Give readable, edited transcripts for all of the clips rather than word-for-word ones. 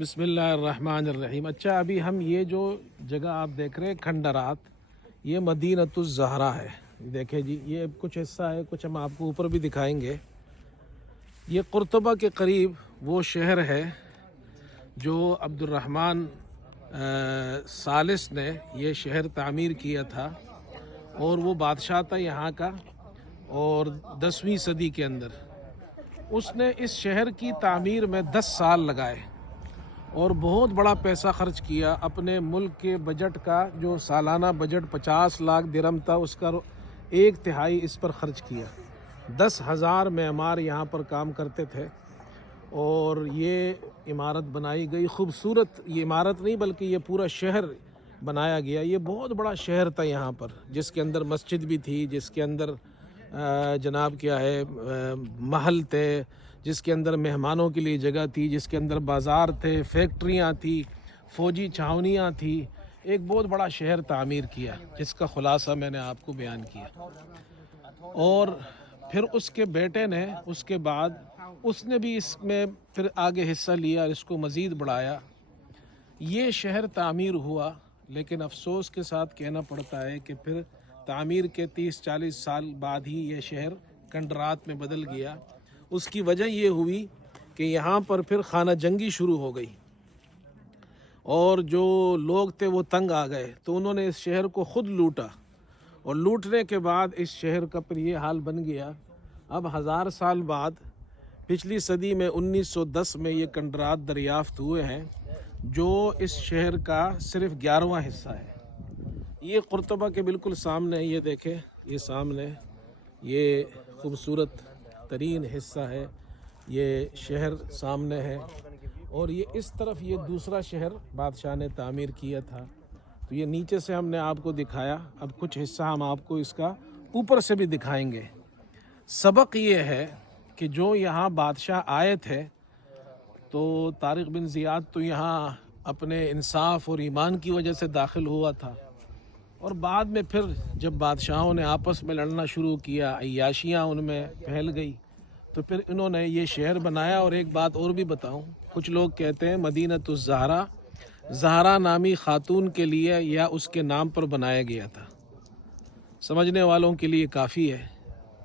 बिस्मिल्लाहिर्रहमानिर्रहीम। अच्छा, अभी हम ये जो जगह आप देख रहे हैं खंडरात, ये मदीनतुज़ ज़हरा है। देखें जी, ये कुछ हिस्सा है, कुछ हम आपको ऊपर भी दिखाएंगे। ये कुर्तबा के करीब वो शहर है जो अब्दुर्रहमान सालिस ने ये शहर तामीर किया था, और वो बादशाह था यहाँ का। और 10वीं सदी के अंदर उसने इस शहर की तामीर में 10 साल लगाए और बहुत बड़ा पैसा खर्च किया। अपने मुल्क के बजट का जो सालाना बजट 50 लाख दिरहम था, उसका 1/3 इस पर खर्च किया। 10,000 मेमार यहाँ पर काम करते थे और ये इमारत बनाई गई। खूबसूरत ये इमारत नहीं बल्कि ये पूरा शहर बनाया गया। ये बहुत बड़ा शहर था यहाँ पर, जिसके अंदर मस्जिद भी थी, जिसके अंदर जनाब क्या है महल थे, जिसके अंदर मेहमानों के लिए जगह थी, जिसके अंदर बाज़ार थे, फैक्ट्रियाँ थी, फ़ौजी छावनियाँ थी। एक बहुत बड़ा शहर तामीर किया, जिसका ख़ुलासा मैंने आपको बयान किया। और फिर उसके बेटे ने उसके बाद उसने भी इसमें फिर आगे हिस्सा लिया और इसको मज़ीद बढ़ाया। ये शहर तामीर हुआ, लेकिन अफसोस के साथ कहना पड़ता है कि फिर तामीर के 30-40 साल बाद ही ये शहर खंडरात में बदल गया। उसकी वजह ये हुई कि यहाँ पर फिर खाना जंगी शुरू हो गई और जो लोग थे वो तंग आ गए, तो उन्होंने इस शहर को ख़ुद लूटा, और लूटने के बाद इस शहर का फिर ये हाल बन गया। अब 1000 साल बाद पिछली सदी में 1910 में ये खंडरात दरियाफ्त हुए हैं, जो इस शहर का सिर्फ 11वां हिस्सा है। ये कुर्तबा के बिल्कुल सामने, ये देखें, ये सामने ये खूबसूरत तरीन हिस्सा है। ये शहर सामने है और ये इस तरफ ये दूसरा शहर बादशाह ने तामीर किया था। तो ये नीचे से हमने आपको दिखाया, अब कुछ हिस्सा हम आपको इसका ऊपर से भी दिखाएंगे। सबक ये है कि जो यहाँ बादशाह आए थे, तो तारिक बिन ज़ियाद तो यहाँ अपने इंसाफ और ईमान की वजह से दाखिल हुआ था, और बाद में फिर जब बादशाहों ने आपस में लड़ना शुरू किया, अय्याशियाँ उनमें फैल गई, तो फिर इन्होंने ये शहर बनाया। और एक बात और भी बताऊं, कुछ लोग कहते हैं मदीनतुज़ ज़हरा ज़हरा नामी खातून के लिए या उसके नाम पर बनाया गया था। समझने वालों के लिए काफ़ी है।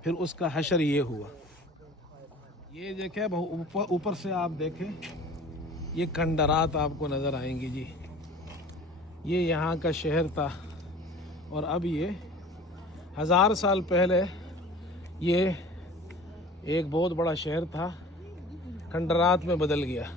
फिर उसका हशर ये हुआ। ये देखें, ऊपर से आप देखें, ये खंडरात आपको नज़र आएंगी जी। ये यहाँ का शहर था, और अब ये 1000 साल पहले ये एक बहुत बड़ा शहर था, खंडरात में बदल गया।